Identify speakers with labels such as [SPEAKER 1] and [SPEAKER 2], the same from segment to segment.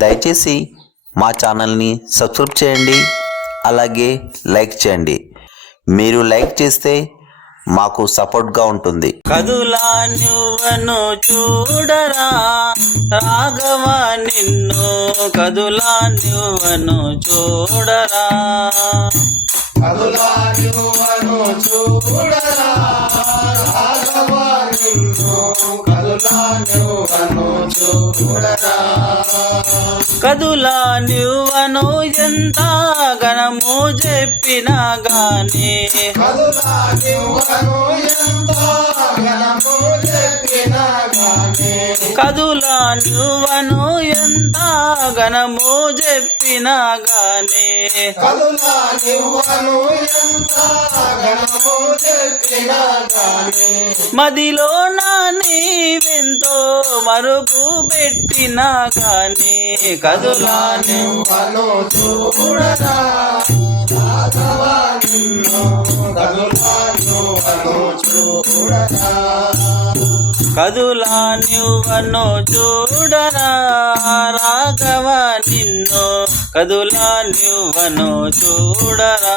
[SPEAKER 1] దయచేసి మా ఛానల్ని సబ్స్క్రైబ్ చేయండి అలాగే లైక్ చేయండి. మీరు లైక్ చేస్తే మాకు సపోర్ట్గా ఉంటుంది.
[SPEAKER 2] కదులా నువ్వను చూడరా రాఘవ నిన్ను కదులా నువ్వను చూడరా.
[SPEAKER 3] కదులా నువ్వను చూడరా. కదులా నువ్వను
[SPEAKER 2] ఎంత గణము చెప్పినా గాని.
[SPEAKER 3] కదులా నువ్వను ఎంత ఘనము చెప్పినా గానీ.
[SPEAKER 2] నువ్వను ఎంత
[SPEAKER 3] ఘనము చెప్పినా
[SPEAKER 2] మదిలో నా నీవెంతో మరుపు పెట్టినా గాని. కదులా
[SPEAKER 3] నువ్వను చూడరా రాఘవ నిన్ను కదులా నువ్వను చూడరా
[SPEAKER 2] కదులా నువ్వను చూడరా. రాఘవ నిన్ను కదులా నువ్వను చూడరా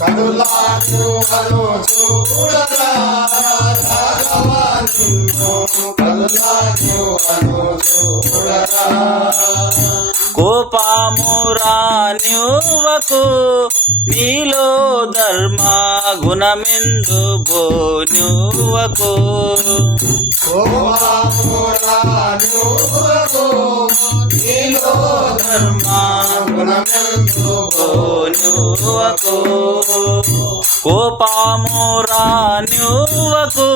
[SPEAKER 3] కదులా నువ్వను చూడరా రాఘవ నిన్ను కదులా నువ్వను చూడరా.
[SPEAKER 2] కోపామురా నువ్వకు నీలో ధర్మ గుణమెందు బో నువ్వకు
[SPEAKER 3] కోపమురా నీలో ధర్మ గుణమెందు
[SPEAKER 2] ఓ నువ్వకు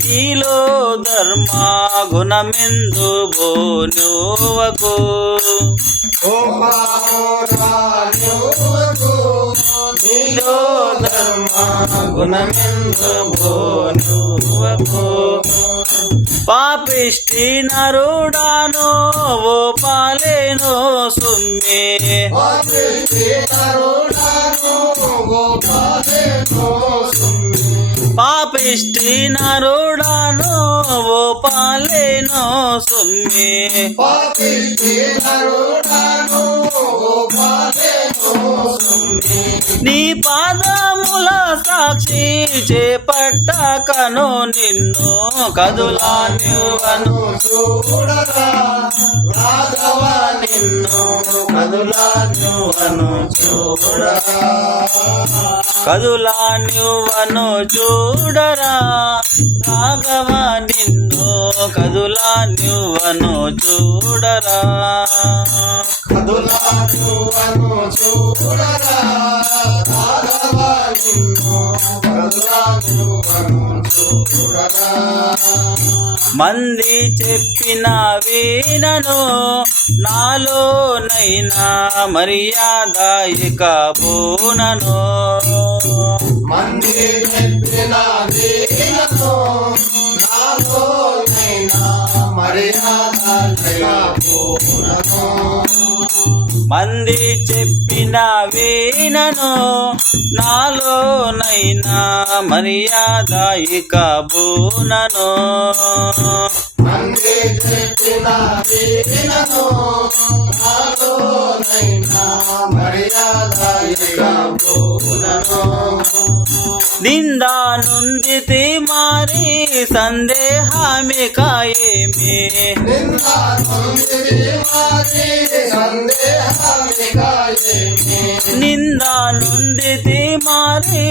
[SPEAKER 2] నీలో ధర్మ గుణమెందు
[SPEAKER 3] నీలో ధర్మ
[SPEAKER 2] నువ్వకు పాపిష్టి నరుడాను ఓ పాలేను సుమ్మి. పాపిష్టి నరుడాను ఓ పాలేను సుమ్మి. నీ పాదముల సాక్షి చేపట్టకను నిన్ను కదులా నువ్వను రాఘవ నిన్ను కదులా నువ్వను చూడరా రాఘవ నిన్ను కదులా నువ్వను చూడరా మంది చెప్పిన వీనను నాలోనైనా
[SPEAKER 3] మంది చెప్పిన దీనను నాలోనైనా మర్యాద లేకపోనను
[SPEAKER 2] మంది చెప్పిన వీనను నాలోనైనా ఇక బూనను
[SPEAKER 3] మంది చెప్పిన దీనను నాలోనైనా మర్యాద లేకపోనను
[SPEAKER 2] నిందా
[SPEAKER 3] నుంది
[SPEAKER 2] మారి సందేహమిక కాయమే
[SPEAKER 3] నిందా నొందిరి
[SPEAKER 2] నిందా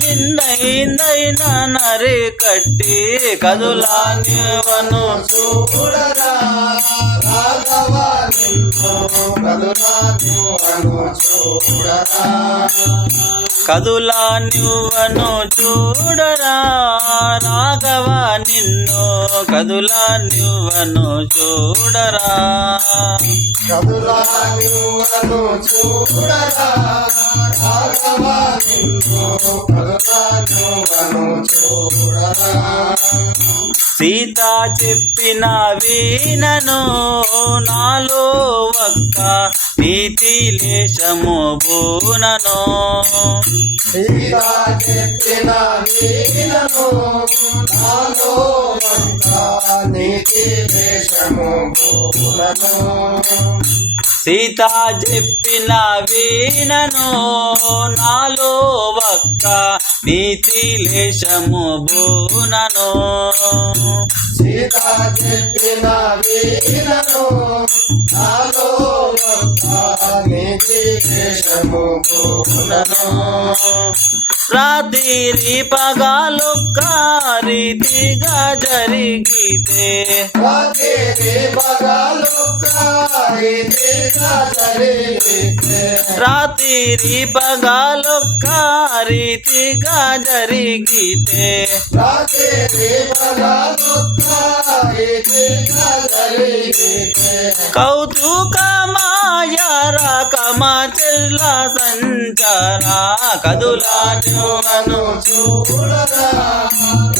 [SPEAKER 2] నిన్నైందైనా నరే కట్టి కదులా నీవను
[SPEAKER 3] చూడరా రాఘవ నిన్ను. కదులా చూడరా.
[SPEAKER 2] కదులా నువ్వను చూడరా రాఘవ నిన్ను కదులా నువ్వను చూడరా
[SPEAKER 3] కదులా నువ్వను చూడరా
[SPEAKER 2] సీత చెప్పిన వీణను నాలో ఒక్క నీతి లేశము బూనను.
[SPEAKER 3] సీతా చెప్పిన వీణను నాలో ఒక్క నీతి
[SPEAKER 2] సీత చెప్పిన నాలో ఒక్క నీతి లేశము బూనను
[SPEAKER 3] సీతా చెప్పిన వీణను నాలో ఒక్క నీతి
[SPEAKER 2] రాత్రి జరిగితే.
[SPEAKER 3] పగలు జరిగితే
[SPEAKER 2] రాత్రి పగాలొక్క రీతిగా జరిగితే కౌతుక మాయ రకమా చెల్ల సంచారా కదులాను
[SPEAKER 3] నన్ను చూడరా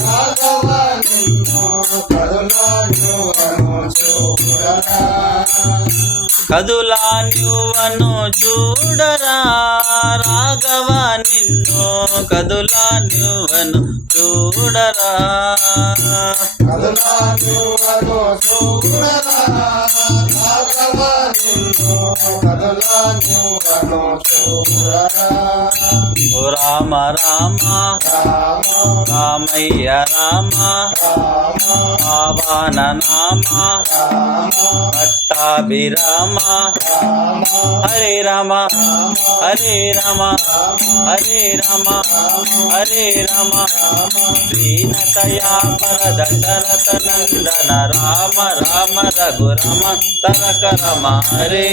[SPEAKER 3] రాఘవ నిన్ను చూడరా.
[SPEAKER 2] కదులా నువ్వను చూడరా రాఘవ నిన్ను కదులా నువ్వను చూడరా.
[SPEAKER 3] కదులా నువ్వను చూడరా రాఘవ నిన్ను కదులా
[SPEAKER 2] నువ్వు రామ రామ రామయ్య రామ
[SPEAKER 3] రామ
[SPEAKER 2] పావన నామ పట్టాభిరామ హరే రామ హరే రామ హరే రామ హరే రామ శ్రీనతయా పరద శరత నందన రామ రామ రఘురామ తరక రమ హరే.